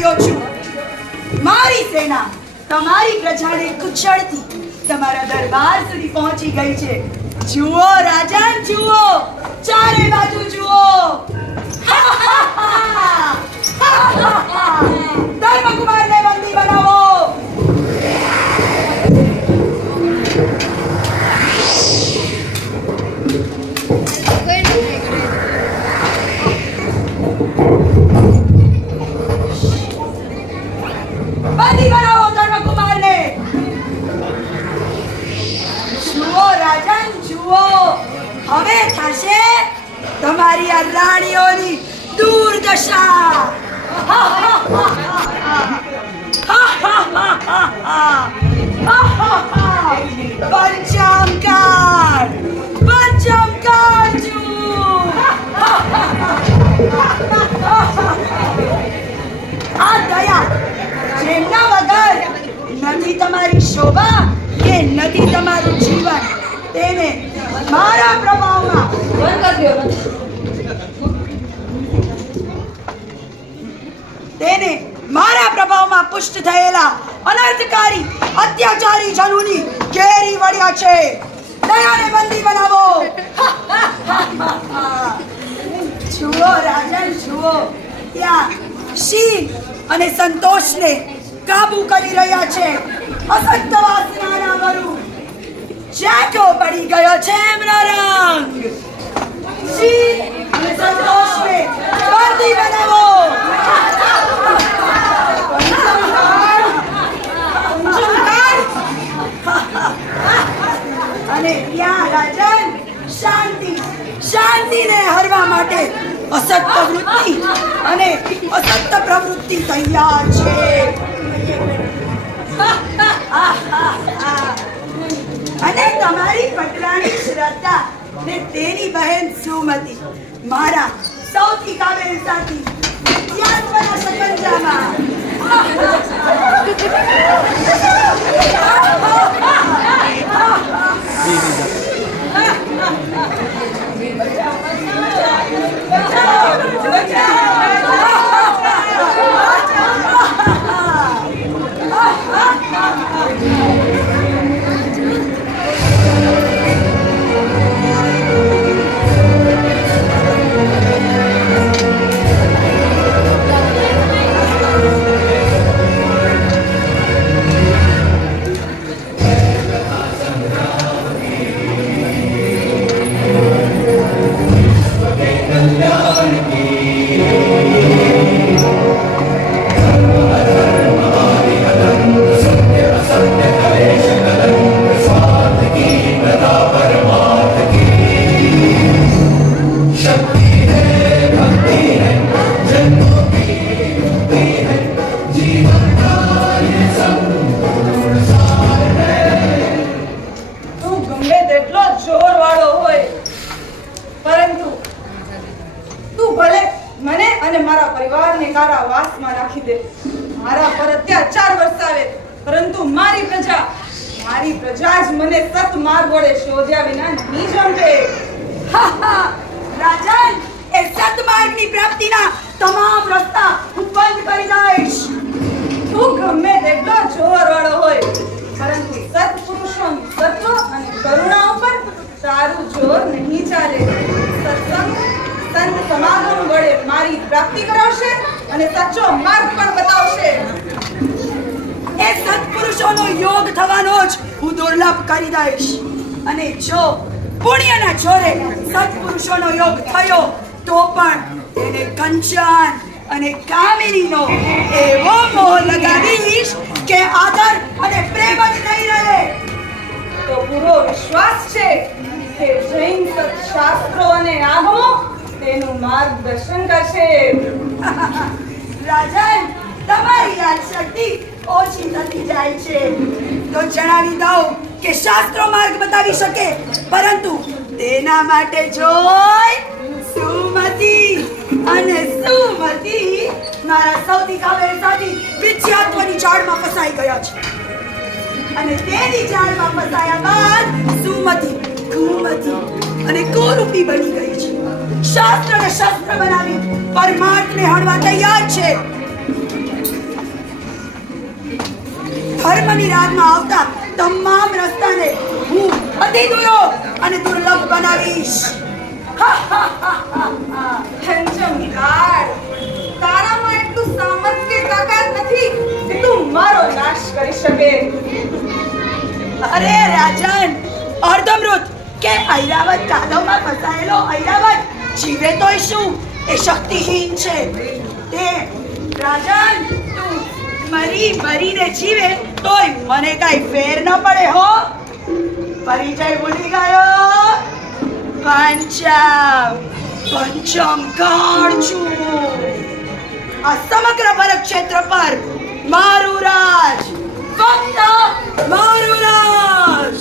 આવ્યો છું. મારી સેના તમારી પ્રજાને કુશળથી તમારા દરબાર સુધી પહોંચી ગઈ છે. જુઓ રાજન, જુઓ, ચારે બાજુ જુઓ. ધર્મકુમારને બંદી બનાવો. બંદી બનાવો ધર્મકુમારને. જુઓ રાજન, જુઓ, હવે થશે તમારી આ રાણીઓની દુર્દશા. પંચમકાર, પંચમકાર આ દયા જેમના વગર નથી તમારી શોભા કે નથી તમારું જીવન, તેને મારા પ્રભાવમાં પુષ્ટ થયેલા અનર્થકારી અત્યાચારી જનોની ઘેરી વળ્યા છે. દયાને બંદી બનાવો. જુઓ રાજન, જુઓ, ત્યાં શિવ અને સંતોષને કાબુ કરી રહ્યા છે. અસત્ય વાસનાના વરુ ચાટો પડી ગયો છે એમનો રંગ. શિવ અને સંતોષને બંદી બનાવો. અને ત્યાં રાજન શાંતિ, શાંતિને હરવા માટે અસત્ય વૃત્તિ અને અસત્ય પ્રવૃત્તિ તૈયાર છે. અને તમારી પટરાણી શ્રદ્ધા ને તેની બહેન સુમતિ મારા સૌથી કાબેલ સાથી વિદ્યાત્મના સકંજામાં. અને જો પુણ્યના જોરે સત્પુરુષોનો યોગ થયો તો પણ તેને કંચન અને કામિનીનો એવો મોહ લગાવીશ કે આદર અને પ્રેમ જ નહીં રહે. તો પૂરો વિશ્વાસ છે કે જૈન શાસ્ત્રો અને આગમો તેનું માર્ગદર્શન કરશે. રાજન, તમારી યાદશક્તિ ઓછી થતી જાય છે. તો જણાવી દઉં કે શાસ્ત્રો માર્ગ બતાવી શકે, પરંતુ તેના માટે જોઈ સુમતિ, અને સુમતિ મારા સૌથી કાબેલ સાથી વિદ્યાત્મની જાળમાં ફસાઈ ગયા છે. અને તેની જાળમાં ફસાયા બાદ સુમતિ કુમતિ અને કુરૂપી બની ગઈ છે. શાસ્ત્રને શસ્ત્ર બનાવી પરમાર્થને હણવા તૈયાર છે. ધર્મની રાજમાં આવતા તમામ રસ્તાને હું અતિ દૂરો અને દુર્લભ બનાવીશ. ચમકાર, તારામાં એટલું સામર્થ્ય તાકાત નથી કે તું મારો નાશ કરી શકે. અરે રાજન, અર્ધમૃત કે ઐરાવત કાદવમાં ફસાયેલો ઐરાવત જીવે તોય શું, એ શક્તિહીન છે. તે રાજન તું મરીને જીવે તોય મને કઈ ફેર ન પડે હો. પરિચય ભૂલી ગયો? પંચમ કાળ છું. આ સમગ્ર ભરત ક્ષેત્ર પર મારું રાજ, ફક્ત મારું રાજ.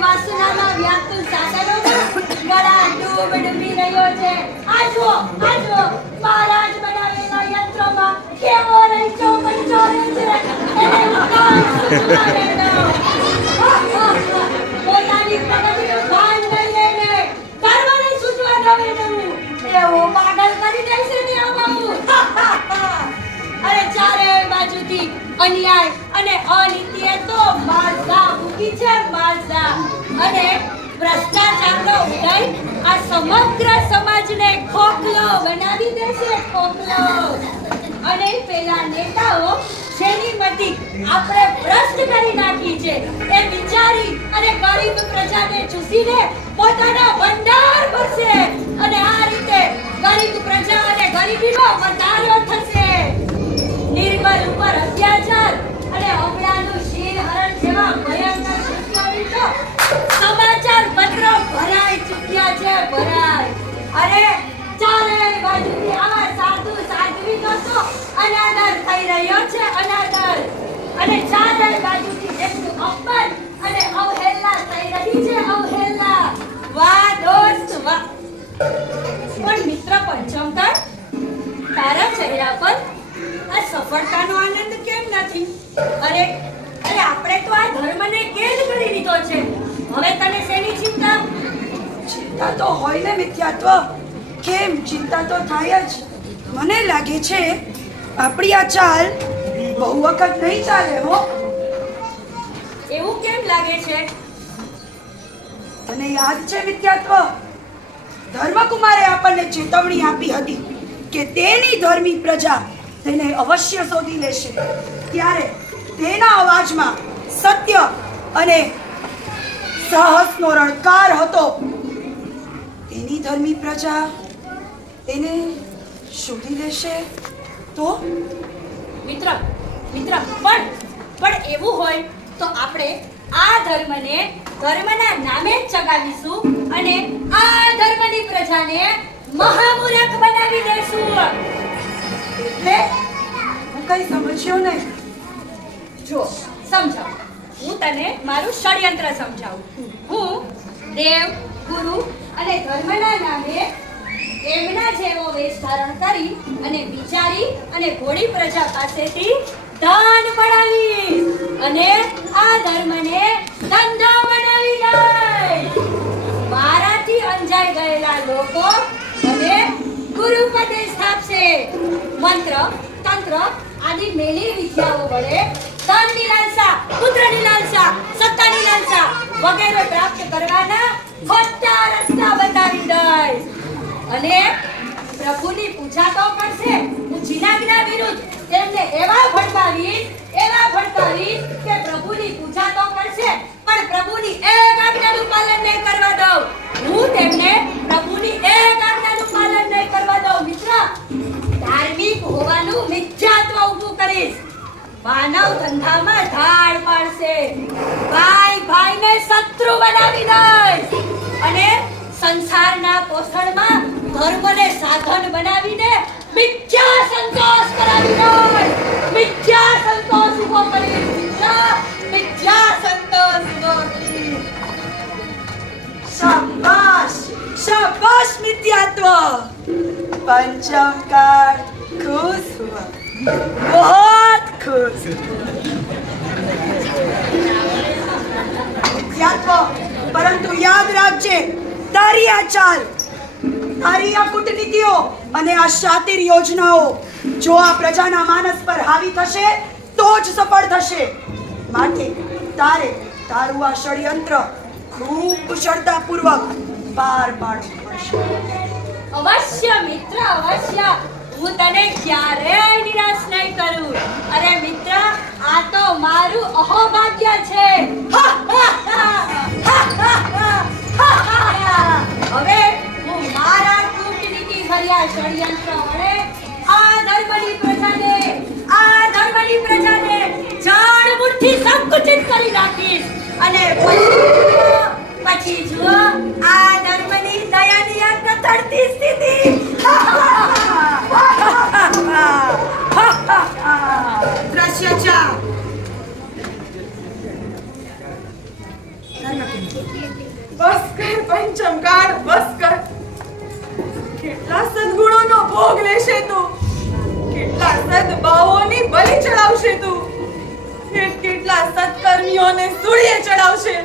વાસનાના વ્યાકુળ સાધનોમાં ગળા ડૂબી રહ્યો છે. આજો મહારાજ બનાવેલા યંત્રોમાં કેવો રહીચો કંચોરે છે. એને ઉકાળ સુચવાને દો. પોતાની પ્રગતિનું ભાન નહીં લઈને ધર્મને સૂચવા દવે નહીં. એવો પાગલ કરી દેશે ને આવું. અરે ચારે બાજુથી અન્યાય અને અનીતિએ તો માઝા મૂકી છે, માઝા. અને ભ્રષ્ટાચારનો ઉદય આ સમગ્ર સમાજને ખોખલો બનાવી દેશે, ખોખલો. અને પેલા નેતાઓ જેની મતિ આપણે ભ્રષ્ટ કરી નાખી છે એ વિચારી અને ગરીબ પ્રજાને ચૂસીને પોતાના ભંડાર ભરશે. અને આ રીતે ગરીબ પ્રજા અને ગરીબીનો વધારો થશે. નિર્બળ ઉપર અત્યાચાર અને અબળાનું શીલહરણ જેવા ભયંકર દુશ્મની તો સમાચાર પત્રો ભરાઈ ચૂક્યા છે, ભરાય. અરે ચારે બાજુથી આવા સાધુ સાધ્વીનો તો અનાદર થઈ રહ્યો છે, અનાદર. અને ચારે બાજુથી જેટલું અપમાન અને અવહેલના થઈ રહી છે, અવહેલના. વાહ દોસ્ત વાહ. પણ મિત્ર પંચમકર, તારા ચહેરા પર આ સફળતાનો આનંદ કેમ નથી? અરે આપણે તો આ ધર્મને કેદ કરી દીધો છે. હવે તને શેની ચિંતા? ચિંતા તો હોય ને મિથ્યાત્વ. કેમ ચિંતા તો થાય જ. મને લાગે છે આપણી આ ચાલ બહુ વખત નહીં ચાલે હો. એવું કેમ લાગે છે? તને યાદ છે મિથ્યાત્વ, ધર્મકુમારે આપણને ચેતવણી આપી હતી કે તેની ધર્મી પ્રજા તેને અવશ્ય શોધી લેશે. ત્યારે તેના અવાજમાં સત્ય અને સાહસનો રણકાર હતો. તેની ધર્મી પ્રજા તેને શોધી લેશે તો? મિત્ર પણ એવું હોય તો આપણે આ ધર્મને ધર્મના નામે જ ચગાવીશું અને આ ધર્મની પ્રજાને મહામૂર્ખ બનાવી દેશું. એટલે હું કઈ સમજ્યો નહીં. જો સમજાવ, હું તને મારું ષડયંત્ર સમજાવું. હું દેવ, ગુરુ અને ધર્મના નામે એમના જેવો વેશ ધારણ કરી અને વિચારી અને ઘોડી પ્રજા પાસેથી દાન પડાવી અને આ ધર્મને ધંધો બનાવી દઈશ. મારાથી અંજાઈ ગયેલા લોકો અને ગુરુ પદે સ્થાપશે. મંત્ર, તંત્ર આદિ મેલી વિદ્યાઓ વડે ધનની લાલસા, પુત્રની લાલસા, સત્તાની લાલસા વગેરે પ્રાપ્ત કરવાના ખોટા રસ્તા બતાવી દઈશ. અને પ્રભુની પૂજા તો કરશે. હું જીનાગના વિરુદ્ધ તેમને એવા ભડકાવીશ કે પ્રભુની પૂજા તો કરશે પણ પ્રભુની એક આજ્ઞાનું પાલન નહીં કરવા દઉં. હું તેમને પ્રભુની એક આજ્ઞાનું પાલન નહીં કરવા દઉં. મિત્ર, ધાર્મિક માનવ ધંધામાં ધાડ પાડશે, ભાઈ ભાઈને શત્રુ બનાવી દે અને સંસારના પોષણમાં ધર્મને સાધન બનાવીને મિથ્યા સંતોષ કરાવી દે. મિથ્યા સંતોષ ઉભો કરી, મિથ્યા સંતોષ ઉભો કરી. શાબાશ શાબાશ મિથ્યાત્વ. पंचम काल खुश हुआ, बहुत खुश. પરંતુ યાદ રાખજે, તારી આ ચાલ, તારી આ કૂટનીતિઓ અને આ શાતિર યોજનાઓ જો આ પ્રજાના માનસ પર હાવી થશે તો જ સફળ થશે. માટે તારે તારું આ ષડયંત્ર ખૂબ કુશળતાપૂર્વક પાર પાડવું પડશે. અવશ્ય મિત્ર, અવશ્ય. હું તને ક્યારેય નિરાશ નહીં કરું. અરે મિત્ર, આ તો મારું અહોભાગ્ય છે. હવે હું મારા કૂટનીતિ ભર્યા ષડયંત્ર વડે આ ધર્મની પ્રજાને જળ મુઠ્ઠી સંકુચિત કરી નાખીશ. અને પછી જુઓ આ ધર્મની દયનીય કથળતી સ્થિતિ. દ્રશ્ય 4. બસ કર પંચમકાળ, બસ કર. કેટલા સદગુણોનો ભોગ લેશે તું, કેટલા સદભાવોની બલિ ચડાવશે તું, કેટલા સત્કર્મીઓને સૂળીએ ચડાવશે.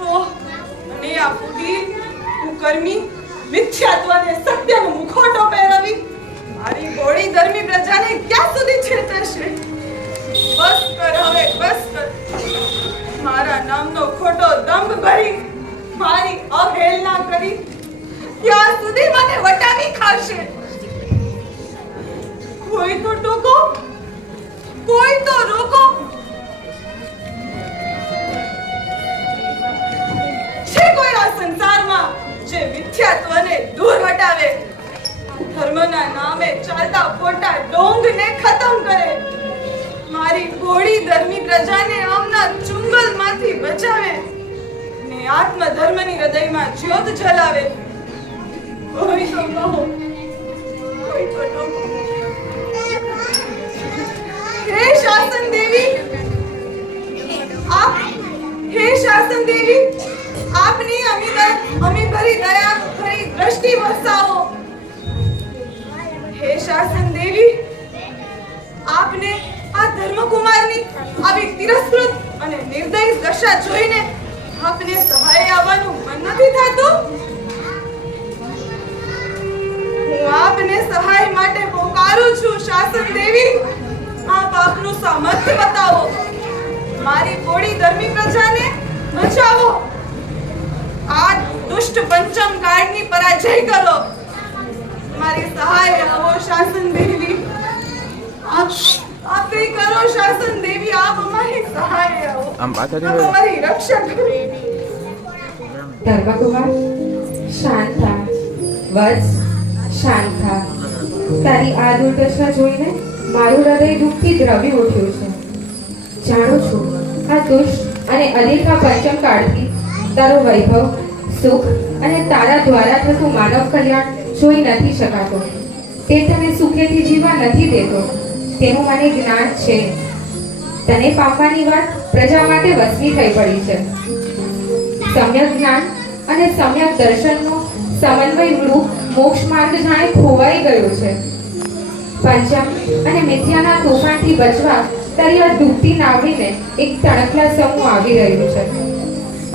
ઓહ, અને આ ફૂટી કુકર્મી મિથ્યાત્વને સત્યનો મુખોટો પહેરાવી મારી બોળી ધર્મી પ્રજાને ક્યાં સુધી છેતરશે. બસ કર હવે, બસ કર. મારા નામનો ખોટો દંભ ભરી મારી અવહેલના કરી ત્યાં સુધી મને વટાવી ખાશે. કોઈ તો ટોકો, કોઈ તો રોકો. છે કોઈ આ સંસારમાં જે મિથ્યાત્વને દૂર હટાવે, ધર્મના નામે ચાલતા ખોટા ઢોંગને ખતમ કરે, મારી ભોળી ધર્મી પ્રજાને આમના ચુંગલમાંથી બચાવે ને આત્મ ધર્મની હૃદયમાં જ્યોત જલાવે. કોઈ તો કહો, કોઈ તો ટોકો. હે શાસન દેવી, હે શાસન દેવી, આપની અમી ભરી દયા ભરી દ્રષ્ટિ વરસાવો. હે શાસન દેવી, આપને આ ધર્મકુમારની આવી તિરસ્કૃત અને નિર્દય દશા જોઈને આપને સહાય આવવાનું મન નથી થતું. હું આપને સહાય માટે પોકારું છું શાસન દેવી. આપ આપનું સામર્થ્ય બતાવો, મારી બોળી ધર્મી પ્રજાને બચાવો. આ દુષ્ટ પંચમ કાળની પરાજય કરો. મારી સહાય આવો શાસન દેવી. આપ કઈ કરો શાસન દેવી, આપ અમારી સહાય આવો. આપ અમારી રક્ષા કરો. ધર્મકુમાર, શાંત થા. વત્સ, શાંત થા. તારી આ દુર્દશા જોઈને મારું હૃદય દુઃખથી દ્રવી ઉઠ્યું છે. જાણું છું આ દુષ્ટ અને અલિખા પંચમ કાળથી તારો વૈભવ, સુખ અને તારા દ્વારા થતું માનવ કલ્યાણ જોઈ નથી શકાતો. તે તને સુખેથી જીવવા નથી દેતો તેનું મને જ્ઞાન છે. તને પામવાની વાત પ્રજા માટે વસવી થઈ પડી છે. સમ્યક જ્ઞાન અને સમ્યક દર્શનનો સમન્વય રૂપ મોક્ષ માર્ગ જાણે ખોવાઈ ગયો છે. પંચમ અને મિથ્યાના તોફાનથી બચવા તારી આ ડૂબતી નાવડીને એક તણખલા સમૂહ આવી રહ્યું છે.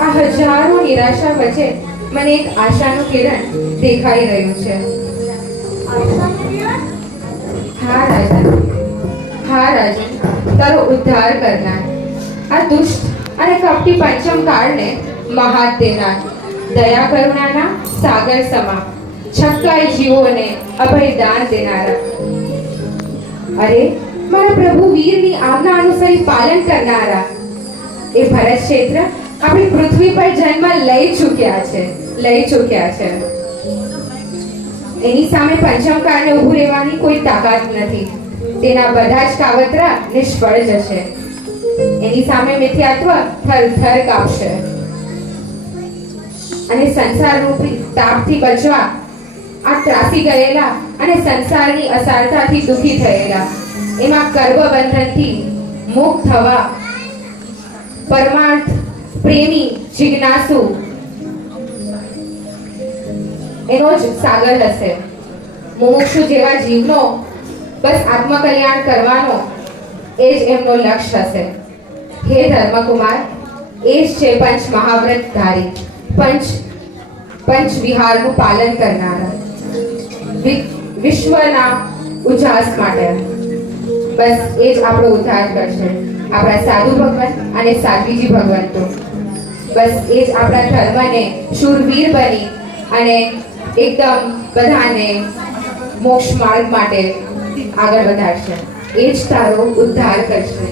આ હજારો નિરાશા વચ્ચે મને એક આશાનું કિરણ દેખાઈ રહ્યું છે. હા રાજન, હા રાજન, તારો ઉદ્ધાર કરનાર, આ દુષ્ટ અને કપટી પંચમ કાળને મહાત દેનાર, દયા કરુણાના સાગર સમા છક્કાઈ જીવોને અભય દાન દેનારા. અરે મારા પ્રભુ વીરની આજ્ઞા અનુસારી પાલન કરનારા, એ ભરત ક્ષેત્ર આપણી પૃથ્વી પર જન્મ લઈ ચૂક્યા છે. એની સામે પંચમ કાળને ઊભું રહેવાની કોઈ તાકાત નથી. તેના બધા જ કાવતરા નિષ્ફળ જશે. એની સામે મિથ્યાત્વ થરથર કાપશે. અને સંસાર રૂપી તાપથી બચવા આ ત્રાસી ગયેલા અને સંસારની અસારતાથી દુઃખી થયેલા, એમાં કર્મબંધનથી મુક્ત થવા પરમાર્થ પ્રેમી જિજ્ઞાસુ એનો જ સાગર હશે. મુમુક્ષુ જેવા જીવનો બસ આત્મકલ્યાણ કરવાનો એ જ એમનો લક્ષ્ય હશે. હે ધર્મકુમાર, એ જ છે પંચ મહાવ્રતધારી, પંચ વિહારનું પાલન કરનારા, વિશ્વના ઉજાસ માટે. બસ એ જ આપણો ઉદ્ધાર કરશે. આપણા સાધુ ભગવાન અને સાધ્વીજી ભગવાન તો બસ એ જ આપણા ધર્મને શૂરવીર બની અને એકદમ બધાને મોક્ષ માર્ગ માટે આગળ વધારશે. એ જ તારો ઉદ્ધાર કરશે.